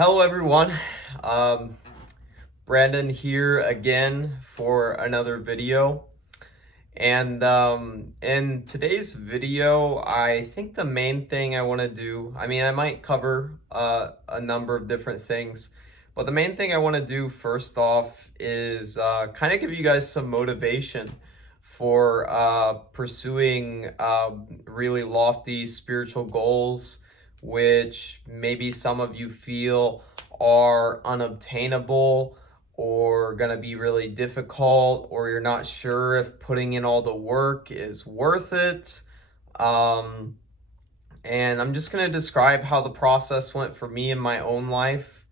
Hello, everyone. Um, Brandon here again for another video. And in today's video, I think the main thing I want to do, I might cover a number of different things, but the main thing I want to do first off is kind of give you guys some motivation for pursuing really lofty spiritual goals, which maybe some of you feel are unobtainable or going to be really difficult, or you're not sure if putting in all the work is worth it. Um, and I'm just going to describe how the process went for me in my own life.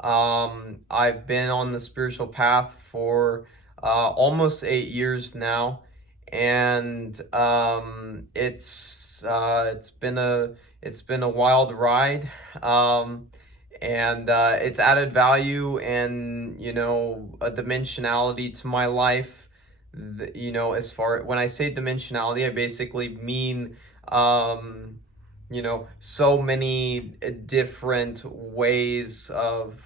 I've been on the spiritual path for almost 8 years now, and it's been a wild ride. And it's added value and a dimensionality to my life. As far when I say dimensionality, I basically mean so many different ways of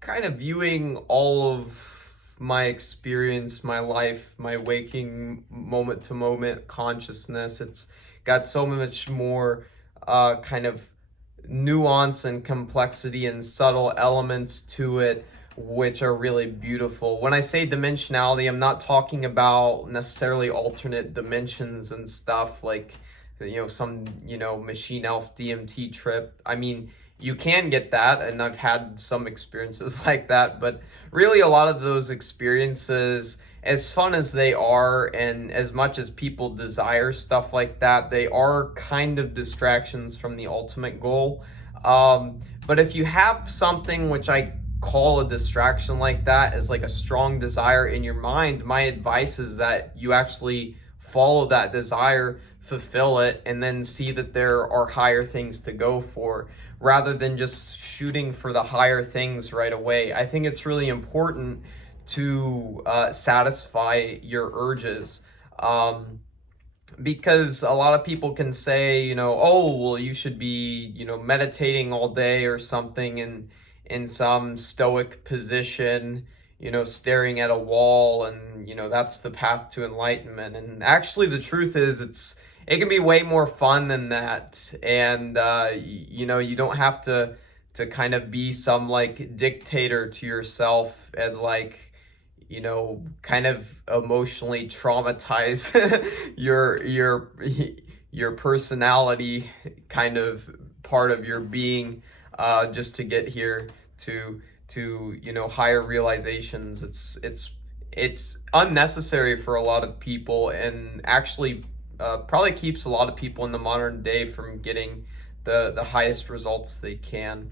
kind of viewing all of my experience, my life, my waking moment to moment consciousness. It's got so much more kind of nuance and complexity and subtle elements to it, which are really beautiful. When I say dimensionality, I'm not talking about necessarily alternate dimensions and stuff like some machine elf DMT trip. I mean, you can get that, and I've had some experiences like that, but really a lot of those experiences, as fun as they are and as much as people desire stuff like that, they are kind of distractions from the ultimate goal. But if you have something which I call a distraction like that, as like a strong desire in your mind, my advice is that you actually follow that desire, fulfill it, and then see that there are higher things to go for, rather than just shooting for the higher things right away. I think it's really important to satisfy your urges. Because a lot of people can say, oh, well, you should be, meditating all day or something in some stoic position, staring at a wall, and, that's the path to enlightenment. And actually, the truth is, it can be way more fun than that. And, you don't have to kind of be some like dictator to yourself and like, kind of emotionally traumatize your personality, kind of part of your being, just to get here to higher realizations. It's unnecessary for a lot of people, and actually probably keeps a lot of people in the modern day from getting the highest results they can.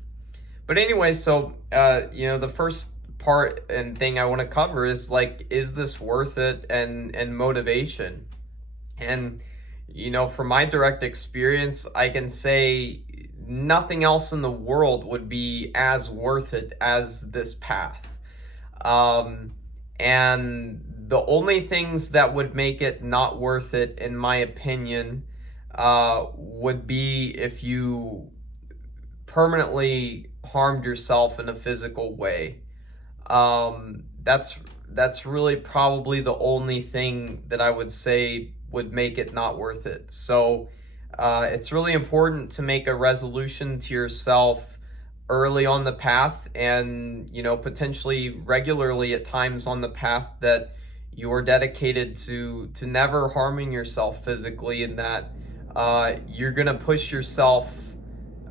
But anyway, so the first part and thing I want to cover is like, is this worth it, and motivation. And from my direct experience, I can say nothing else in the world would be as worth it as this path. And the only things that would make it not worth it, in my opinion, would be if you permanently harmed yourself in a physical way. That's really probably the only thing that I would say would make it not worth it. So it's really important to make a resolution to yourself early on the path, and potentially regularly at times on the path, that you are dedicated to never harming yourself physically, and that you're gonna push yourself,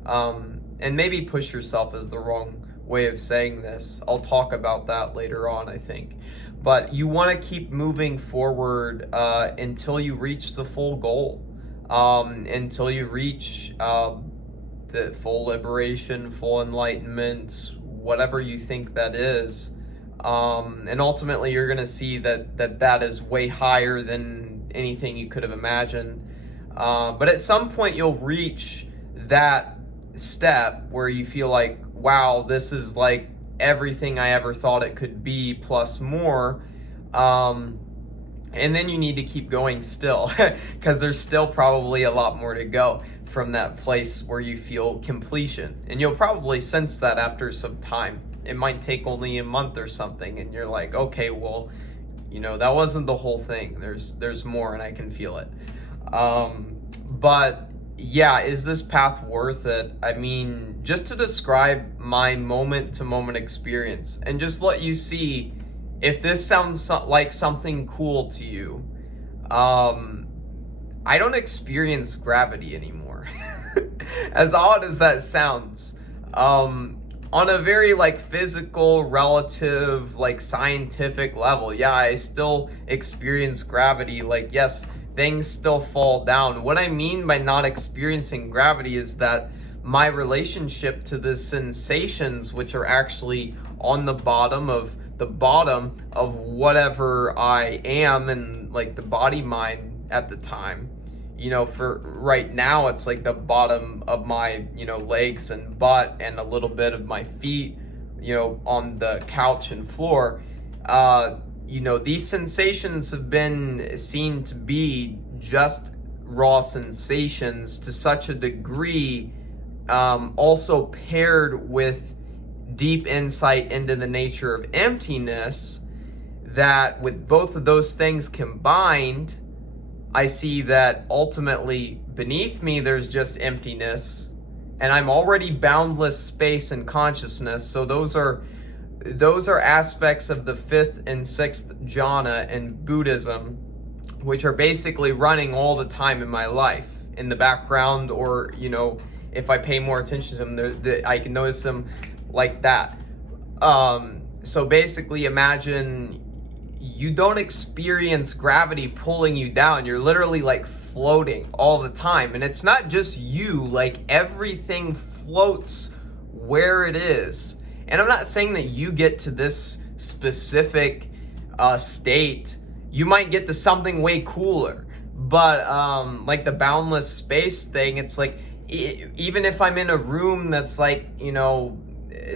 and maybe push yourself is the wrong way of saying this. I'll talk about that later on, I think. But you want to keep moving forward until you reach the full goal, until you reach the full liberation, full enlightenment, whatever you think that is. And ultimately, you're going to see that is way higher than anything you could have imagined. But at some point, you'll reach that step where you feel like, wow, this is like everything I ever thought it could be plus more. And then you need to keep going still, because there's still probably a lot more to go. from that place where you feel completion. And you'll probably sense that after some time. It might take only a month or something, and you're like, okay, well, that wasn't the whole thing. There's more, and I can feel it. But yeah, is this path worth it? I mean, just to describe my moment to moment experience and just let you see if this sounds like something cool to you. I don't experience gravity anymore. As odd as that sounds. On a very physical, relative, scientific level, yeah, I still experience gravity. Yes, things still fall down. What I mean by not experiencing gravity is that my relationship to the sensations, which are actually on the bottom of whatever I am, and the body mind at the time. For right now, it's the bottom of my, legs and butt and a little bit of my feet, on the couch and floor. These sensations have been seen to be just raw sensations to such a degree, also paired with deep insight into the nature of emptiness, that with both of those things combined, I see that ultimately beneath me there's just emptiness, and I'm already boundless space and consciousness. So those are aspects of the fifth and sixth jhana in Buddhism, which are basically running all the time in my life in the background, or if I pay more attention to them, I can notice them like that. So basically, imagine you don't experience gravity pulling you down. You're literally floating all the time. And it's not just you, everything floats where it is. And I'm not saying that you get to this specific state. You might get to something way cooler. But the boundless space thing, it's even if I'm in a room that's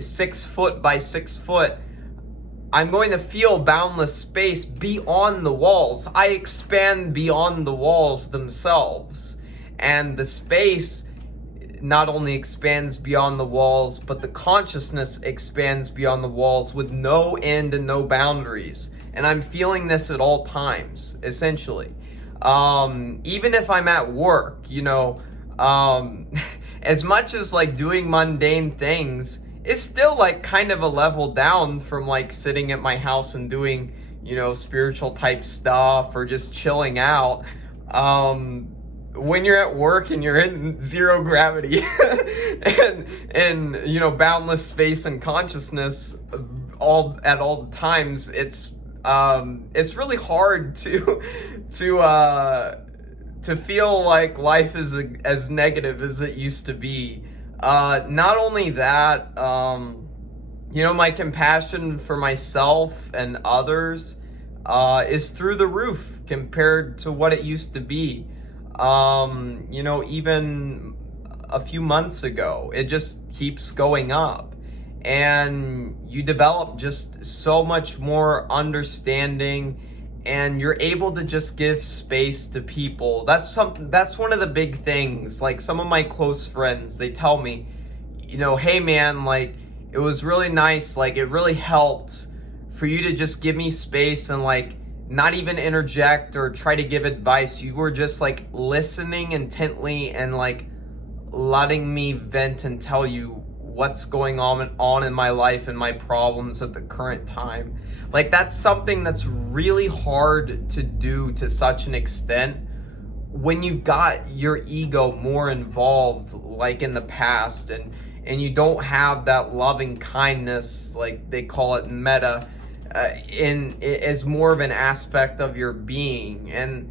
6 foot by 6 foot, I'm going to feel boundless space beyond the walls. I expand beyond the walls themselves. And the space not only expands beyond the walls, but the consciousness expands beyond the walls with no end and no boundaries. And I'm feeling this at all times, essentially. Even if I'm at work, as much as doing mundane things, it's still kind of a level down from sitting at my house and doing, spiritual type stuff or just chilling out. When you're at work and you're in zero gravity and boundless space and consciousness at all times, it's really hard to feel like life is as negative as it used to be. Not only that, my compassion for myself and others is through the roof compared to what it used to be. Even a few months ago, it just keeps going up. And you develop just so much more understanding, and you're able to just give space to people. That's one of the big things. Some of my close friends, they tell me, hey man, it was really nice, it really helped for you to just give me space and not even interject or try to give advice. You were just listening intently and letting me vent and tell you what's going on in my life and my problems at the current time. That's something that's really hard to do to such an extent when you've got your ego more involved in the past, and you don't have that loving kindness, they call it metta, as more of an aspect of your being. And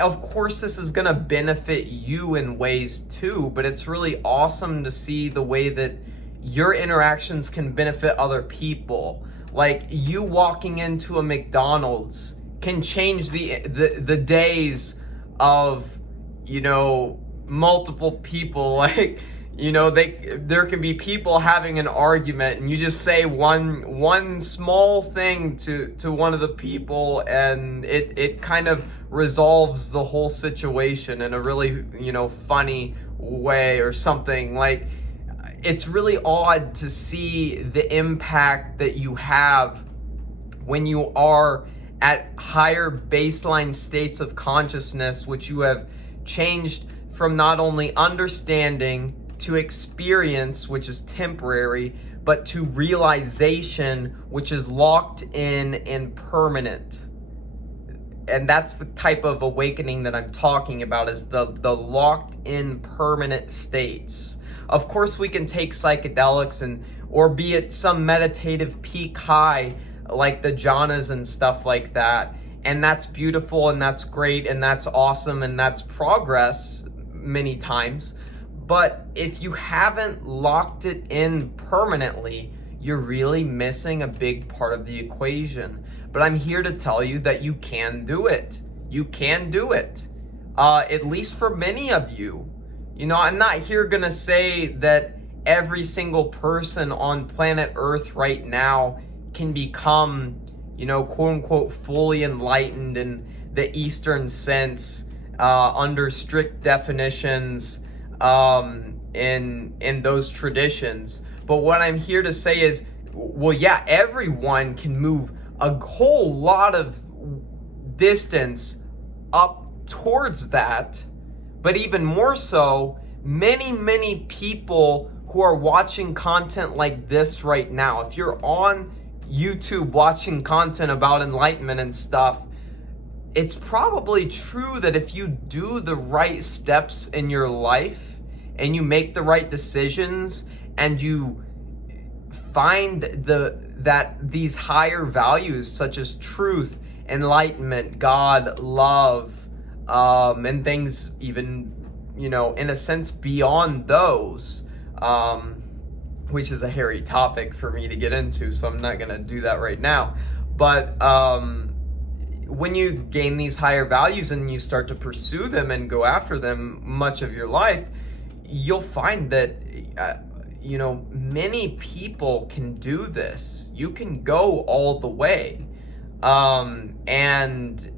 of course this is gonna benefit you in ways too, but it's really awesome to see the way that your interactions can benefit other people. You walking into a McDonald's can change the days of multiple people. there can be people having an argument, and you just say one small thing to one of the people, and it kind of resolves the whole situation in a really, funny way or something. Like, it's really odd to see the impact that you have when you are at higher baseline states of consciousness, which you have changed from not only understanding to experience, which is temporary, but to realization, which is locked in and permanent. And that's the type of awakening that I'm talking about, is the locked in permanent states. Of course, we can take psychedelics or be at some meditative peak high like the jhanas and stuff like that, and that's beautiful and that's great and that's awesome and that's progress many times. But if you haven't locked it in permanently, you're really missing a big part of the equation. But I'm here to tell you that you can do it. You can do it. At least for many of you. I'm not here gonna say that every single person on planet Earth right now can become, quote unquote, fully enlightened in the Eastern sense, under strict definitions, in those traditions. But what I'm here to say is, well, yeah, everyone can move a whole lot of distance up towards that. But even more so, many people who are watching content like this right now, if you're on YouTube watching content about enlightenment and stuff, it's probably true that if you do the right steps in your life and you make the right decisions and you find that these higher values such as truth, enlightenment, God, love, and things even, in a sense beyond those, which is a hairy topic for me to get into, so I'm not going to do that right now. But when you gain these higher values and you start to pursue them and go after them much of your life, you'll find that many people can do this. You can go all the way, and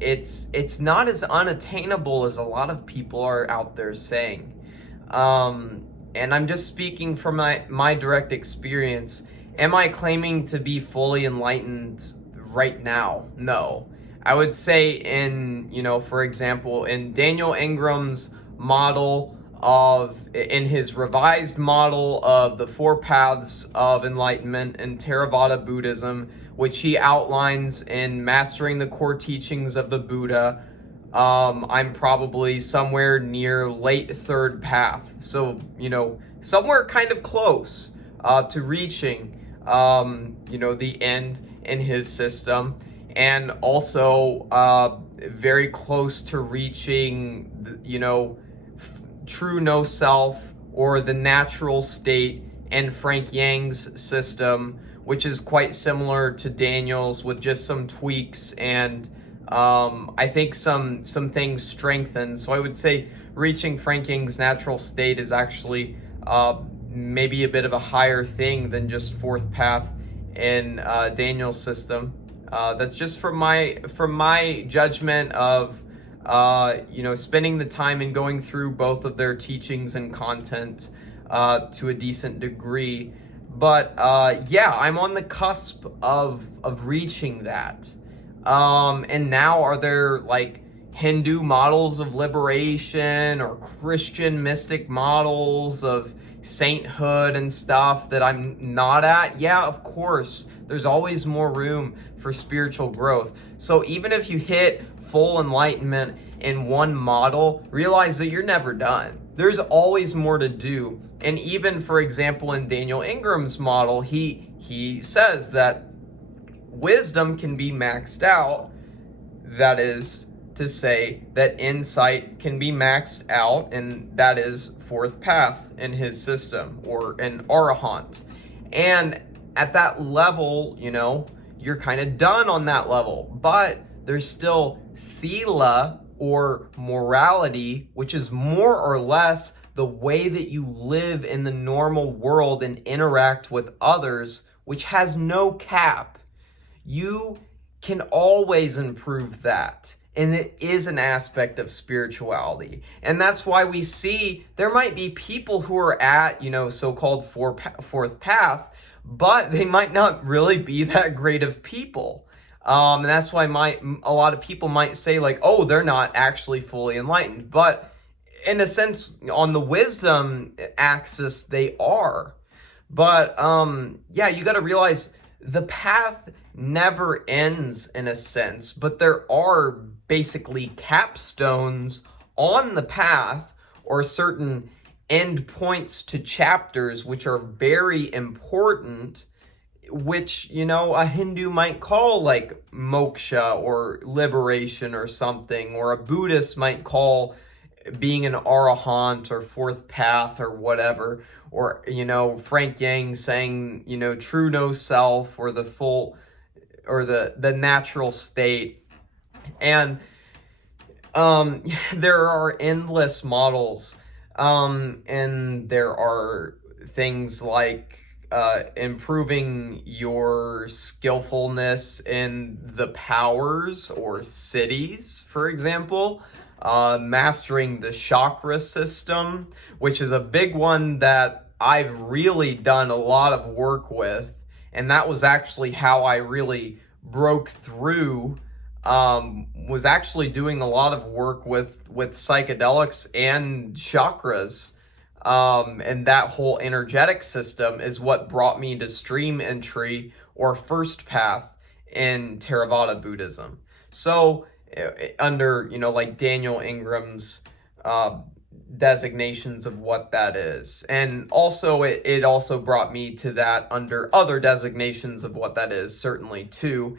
it's not as unattainable as a lot of people are out there saying. And I'm just speaking from my direct experience. Am I claiming to be fully enlightened right now? No. I would say for example, in Daniel Ingram's model in his revised model of the 4 paths of enlightenment in Theravada Buddhism, which he outlines in Mastering the Core Teachings of the Buddha, I'm probably somewhere near late 3rd path. So, somewhere kind of close to reaching, the end in his system, and also very close to reaching, true no self, or the natural state, and Frank Yang's system, which is quite similar to Daniel's with just some tweaks and I think some things strengthened. So I would say reaching Frank Yang's natural state is actually maybe a bit of a higher thing than just 4th path in Daniel's system. That's just from my judgment of spending the time and going through both of their teachings and content to a decent degree. But yeah, I'm on the cusp of reaching that. And now, are there like Hindu models of liberation or Christian mystic models of sainthood and stuff that I'm not at? Yeah, of course. There's always more room for spiritual growth. So even if you hit full enlightenment in one model, realize that you're never done. There's always more to do. And even, for example, in Daniel Ingram's model, he says that wisdom can be maxed out. That is to say that insight can be maxed out, and that is 4th path in his system, or an arahant. And at that level, you're kind of done on that level. But there's still sila, or morality, which is more or less the way that you live in the normal world and interact with others, which has no cap. You can always improve that. And it is an aspect of spirituality. And that's why we see there might be people who are at, so-called fourth path, but they might not really be that great of people. And that's why a lot of people might say, like, oh, they're not actually fully enlightened. But in a sense, on the wisdom axis, they are. But yeah, you got to realize the path never ends in a sense, but there are basically capstones on the path, or certain end points to chapters which are very important, which, a Hindu might call like moksha or liberation or something, or a Buddhist might call being an arahant or fourth path or whatever, or, Frank Yang saying, true no self, or the full, or the natural state. And there are endless models, and there are things like improving your skillfulness in the powers or cities, for example, mastering the chakra system, which is a big one that I've really done a lot of work with. And that was actually how I really broke through, was actually doing a lot of work with psychedelics and chakras. And that whole energetic system is what brought me to stream entry or first path in Theravada Buddhism. So under, like Daniel Ingram's designations of what that is. And also it also brought me to that under other designations of what that is, certainly too.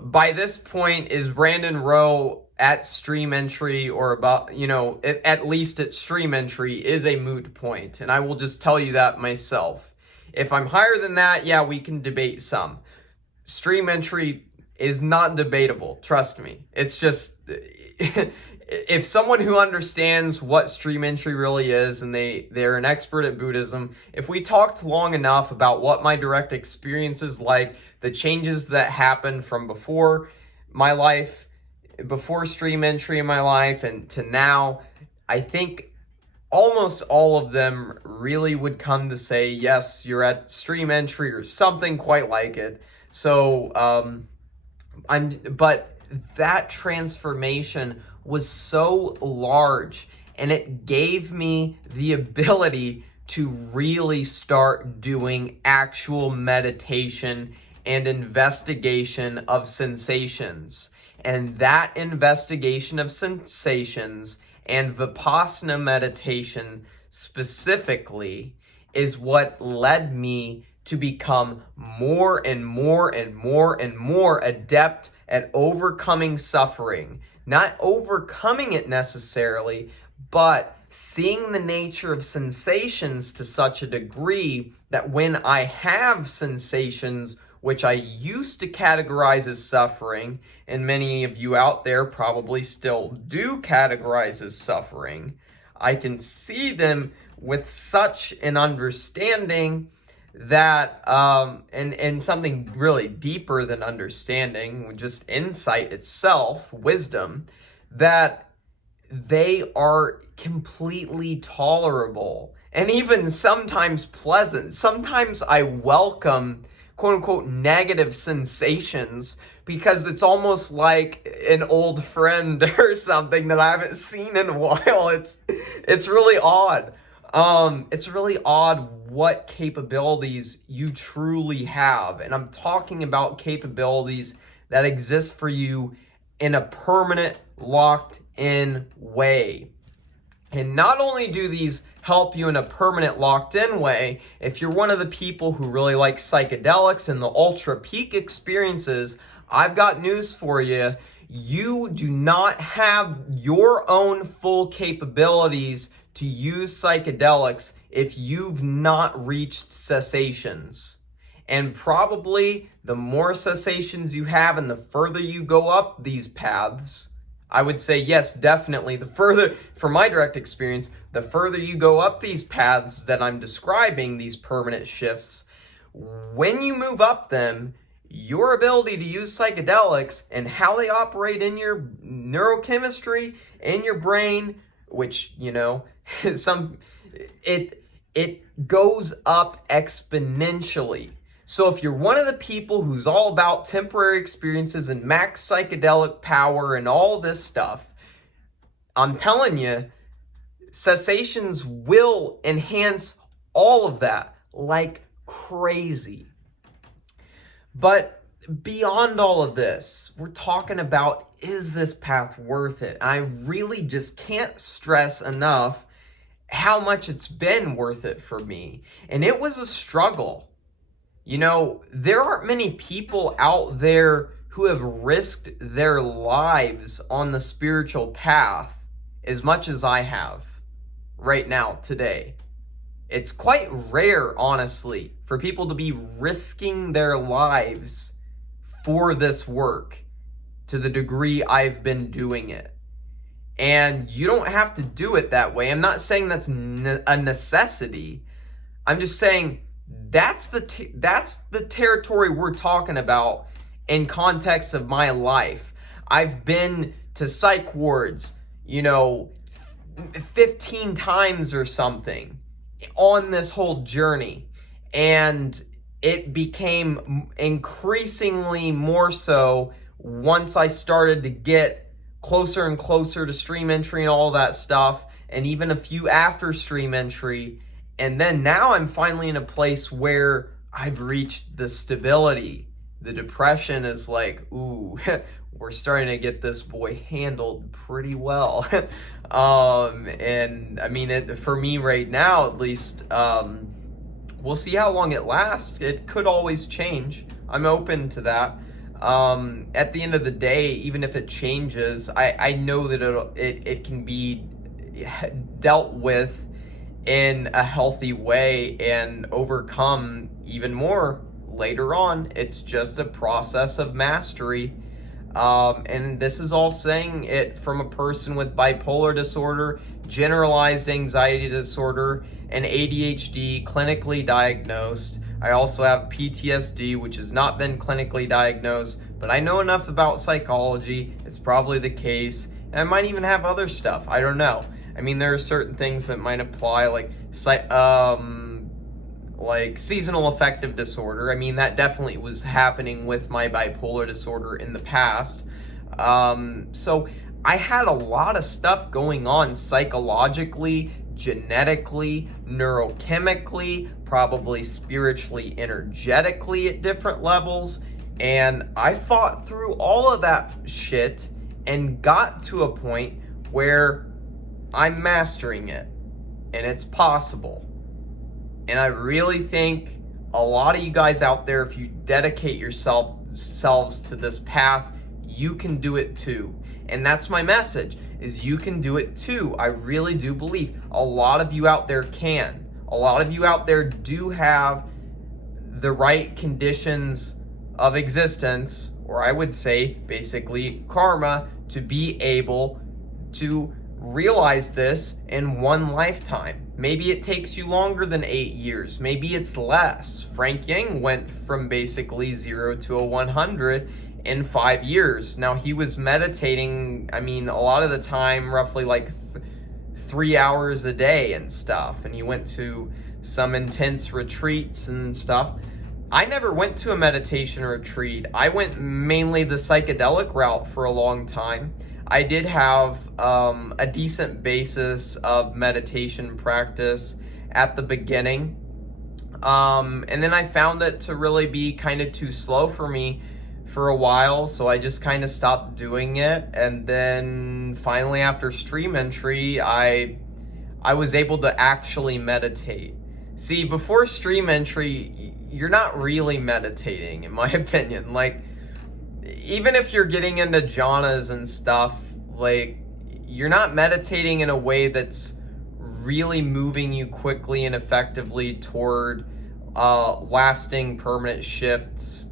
By this point, is Brandon Rowe at stream entry, or about, at least at stream entry, is a moot point. And I will just tell you that myself. If I'm higher than that, yeah, we can debate some. Stream entry is not debatable, trust me. It's just, if someone who understands what stream entry really is, and they're an expert at Buddhism, if we talked long enough about what my direct experience is like, the changes that happened from before my life, before stream entry in my life, and to now, I think almost all of them really would come to say, yes, you're at stream entry or something quite like it. So, but that transformation was so large, and it gave me the ability to really start doing actual meditation and investigation of sensations. And that investigation of sensations and Vipassana meditation specifically is what led me to become more and more and more and more adept at overcoming suffering. Not overcoming it necessarily, but seeing the nature of sensations to such a degree that when I have sensations which I used to categorize as suffering, and many of you out there probably still do categorize as suffering, I can see them with such an understanding that, and something really deeper than understanding, just insight itself, wisdom, that they are completely tolerable and even sometimes pleasant. Sometimes I welcome quote unquote negative sensations because it's almost like an old friend or something that I haven't seen in a while. It's really odd. It's really odd what capabilities you truly have. And I'm talking about capabilities that exist for you in a permanent, locked-in way. And not only do these help you in a permanent, locked-in way, if you're one of the people who really like psychedelics and the ultra peak experiences, I've got news for you. You do not have your own full capabilities to use psychedelics if you've not reached cessations. And probably the more cessations you have and the further you go up these paths, I would say yes, definitely. The further, from my direct experience, the further you go up these paths that I'm describing, these permanent shifts, when you move up them, your ability to use psychedelics and how they operate in your neurochemistry, in your brain, which, some it goes up exponentially. So if you're one of the people who's all about temporary experiences and max psychedelic power and all this stuff, I'm telling you, cessations will enhance all of that like crazy. But beyond all of this, we're talking about, is this path worth it? I really just can't stress enough how much it's been worth it for me. And it was a struggle. There aren't many people out there who have risked their lives on the spiritual path as much as I have right now, today. It's quite rare, honestly, for people to be risking their lives for this work to the degree I've been doing it. And you don't have to do it that way. I'm not saying that's a necessity. I'm just saying that's the territory we're talking about in context of my life. I've been to psych wards, 15 times or something on this whole journey. And it became increasingly more so once I started to get closer and closer to stream entry and all that stuff, and even a few after stream entry. And then now I'm finally in a place where I've reached the stability. The depression is like, ooh, we're starting to get this boy handled pretty well. And I mean, for me right now, at least, we'll see how long it lasts. It could always change. I'm open to that. At the end of the day, even if it changes, I know that it can be dealt with in a healthy way and overcome even more later on. It's just a process of mastery. And this is all saying it from a person with bipolar disorder, generalized anxiety disorder, and ADHD, clinically diagnosed. I also have PTSD, which has not been clinically diagnosed, but I know enough about psychology. It's probably the case. And I might even have other stuff. I don't know. I mean, there are certain things that might apply, like seasonal affective disorder. I mean, that definitely was happening with my bipolar disorder in the past. So I had a lot of stuff going on psychologically, genetically, neurochemically, probably spiritually, energetically at different levels. And I fought through all of that shit and got to a point where I'm mastering it, and it's possible. And I really think a lot of you guys out there, if you dedicate yourselves to this path, you can do it too. And that's my message, is you can do it too. I really do believe a lot of you out there can. A lot of you out there do have the right conditions of existence, or I would say basically karma, to be able to realize this in one lifetime. Maybe it takes you longer than 8 years. Maybe it's less. Frank Yang went from basically 0 to a 100 in 5 years. Now, he was meditating, I mean, a lot of the time, roughly like 3 hours a day and stuff. And he went to some intense retreats and stuff. I never went to a meditation retreat. I went mainly the psychedelic route for a long time. I did have a decent basis of meditation practice at the beginning. And then I found it to really be kind of too slow for me for a while, so I just kind of stopped doing it. And then finally, after stream entry, I was able to actually meditate. See, before stream entry, you're not really meditating, in my opinion. Like, even if you're getting into jhanas and stuff, like, you're not meditating in a way that's really moving you quickly and effectively toward lasting permanent shifts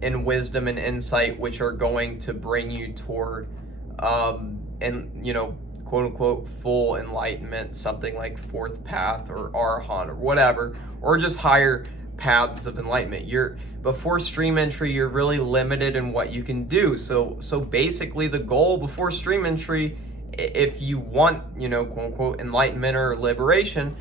in wisdom and insight, which are going to bring you toward and, quote unquote, full enlightenment, something like fourth path or arhan or whatever, or just higher paths of enlightenment. Before stream entry, you're really limited in what you can do. So basically the goal before stream entry, if you want, quote unquote, enlightenment or liberation,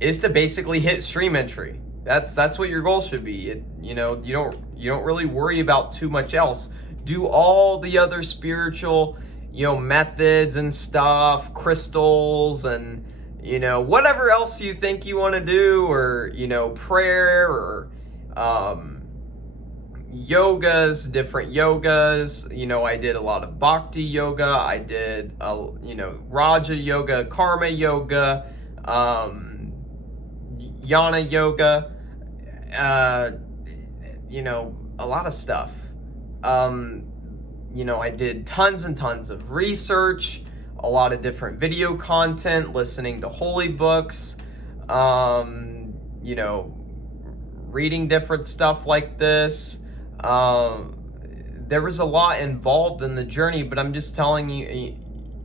is to basically hit stream entry. That's what your goal should be. You don't really worry about too much else. Do all the other spiritual, methods and stuff, crystals and, whatever else you think you want to do, or, prayer, or yogas, different yogas. I did a lot of bhakti yoga. I did, Raja yoga, karma yoga, yana yoga, a lot of stuff. I did tons and tons of research, a lot of different video content, listening to holy books, reading different stuff like this. There was a lot involved in the journey, but I'm just telling you,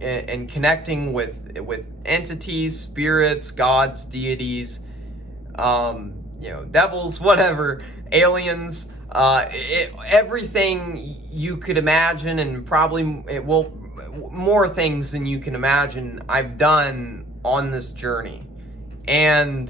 and connecting with entities, spirits, gods, deities, devils, whatever, aliens, everything you could imagine, and probably more things than you can imagine I've done on this journey. And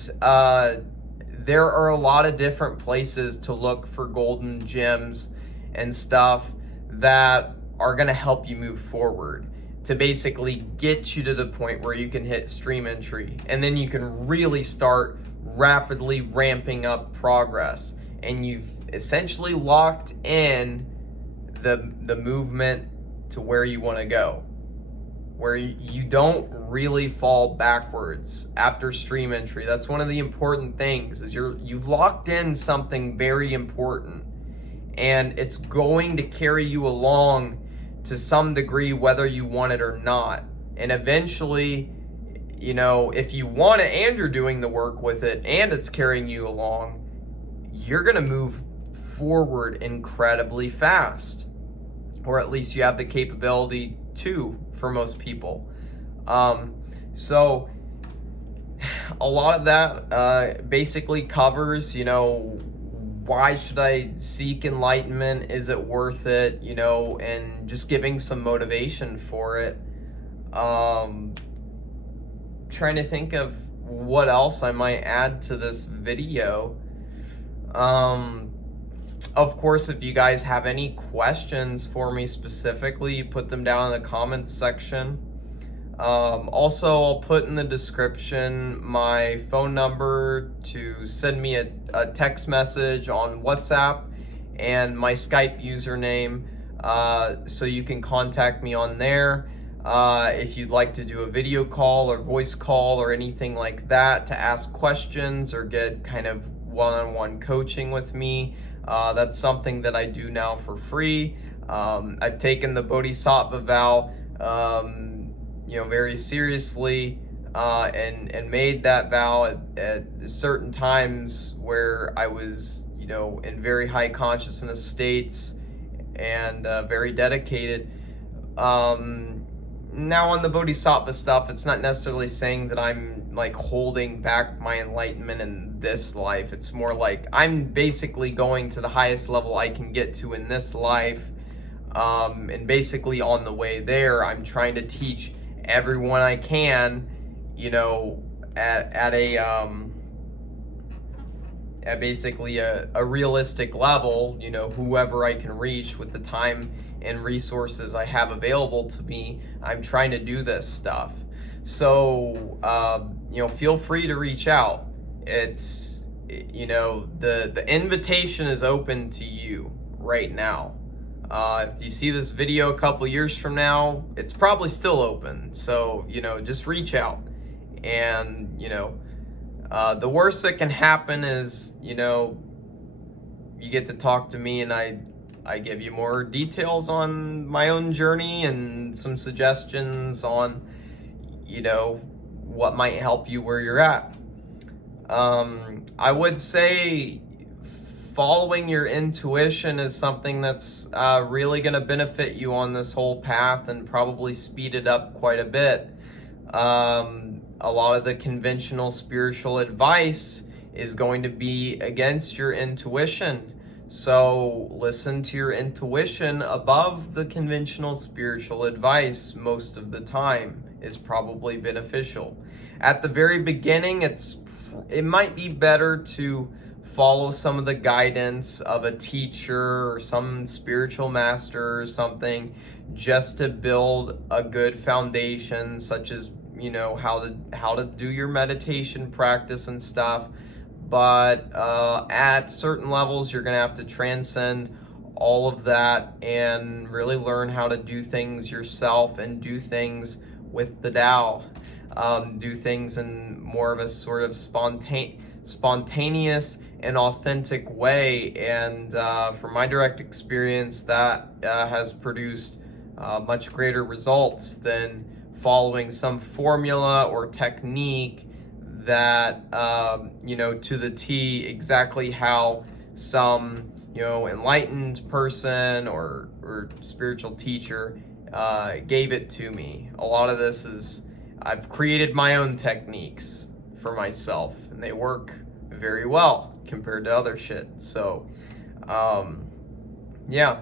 there are a lot of different places to look for golden gems and stuff that are going to help you move forward, to basically get you to the point where you can hit stream entry, and then you can really start rapidly ramping up progress, and you've essentially locked in the movement to where you want to go, where you don't really fall backwards after stream entry. That's one of the important things, is you've locked in something very important, and it's going to carry you along to some degree, whether you want it or not. And eventually, if you want it and you're doing the work with it and it's carrying you along, you're going to move forward incredibly fast, or at least you have the capability to, for most people. So a lot of that basically covers, why should I seek enlightenment? Is it worth it? And just giving some motivation for it. Trying to think of what else I might add to this video. Of course, if you guys have any questions for me specifically, put them down in the comments section. Also, I'll put in the description my phone number to send me a text message on WhatsApp, and my Skype username, so you can contact me on there. If you'd like to do a video call or voice call or anything like that to ask questions or get kind of one-on-one coaching with me, that's something that I do now for free. I've taken the Bodhisattva vow, very seriously, and made that vow at certain times where I was, in very high consciousness states and very dedicated. Now on the Bodhisattva stuff, it's not necessarily saying that I'm like holding back my enlightenment in this life. It's more like I'm basically going to the highest level I can get to in this life, and basically on the way there, I'm trying to teach everyone I can, at basically a realistic level, whoever I can reach with the time and resources I have available to me. I'm trying to do this stuff. So, feel free to reach out. It's, the invitation is open to you right now. If you see this video a couple years from now, it's probably still open. So, just reach out. And, the worst that can happen is, you get to talk to me, and I give you more details on my own journey and some suggestions on, what might help you where you're at. I would say following your intuition is something that's really going to benefit you on this whole path and probably speed it up quite a bit. A lot of the conventional spiritual advice is going to be against your intuition. So listen to your intuition above the conventional spiritual advice most of the time is probably beneficial. At the very beginning, it might be better to follow some of the guidance of a teacher or some spiritual master or something, just to build a good foundation, such as, you know, how to do your meditation practice and stuff. But at certain levels, you're going to have to transcend all of that and really learn how to do things yourself and do things with the Tao. Do things in more of a sort of spontaneous and authentic way. And from my direct experience, that has produced much greater results than following some formula or technique that, you know, to the T, exactly how some, you know, enlightened person or spiritual teacher gave it to me. A lot of this is, I've created my own techniques for myself, and they work very well compared to other shit. So, yeah,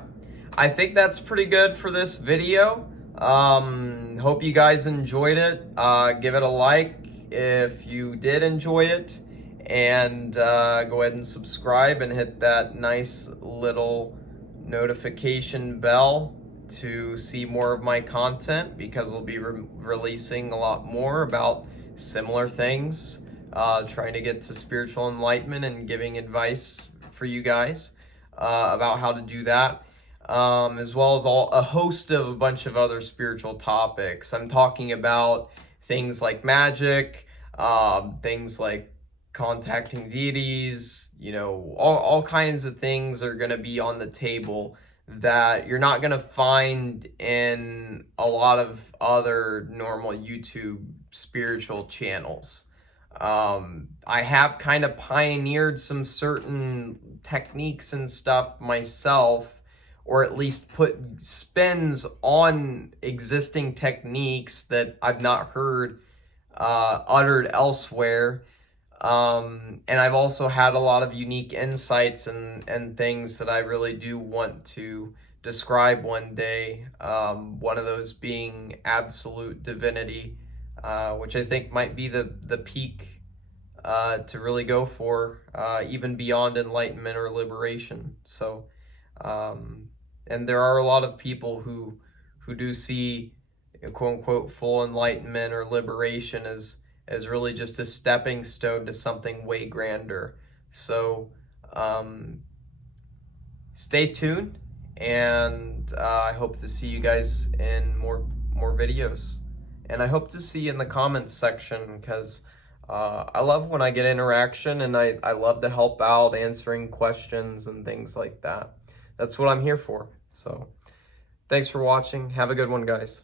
I think that's pretty good for this video. Hope you guys enjoyed it. Give it a like if you did enjoy it, and go ahead and subscribe and hit that nice little notification bell to see more of my content, because I'll be releasing a lot more about similar things, trying to get to spiritual enlightenment and giving advice for you guys about how to do that. As well as a host of a bunch of other spiritual topics. I'm talking about things like magic, things like contacting deities, you know, all kinds of things are going to be on the table that you're not going to find in a lot of other normal YouTube spiritual channels. I have kind of pioneered some certain techniques and stuff myself, or at least put spins on existing techniques that I've not heard uttered elsewhere. And I've also had a lot of unique insights and things that I really do want to describe one day. One of those being absolute divinity, which I think might be the peak to really go for, even beyond enlightenment or liberation. So, and there are a lot of people who do see, quote unquote, full enlightenment or liberation as really just a stepping stone to something way grander. So stay tuned, and I hope to see you guys in more videos. And I hope to see you in the comments section, because I love when I get interaction, and I love to help out answering questions and things like that. That's what I'm here for. So thanks for watching. Have a good one, guys.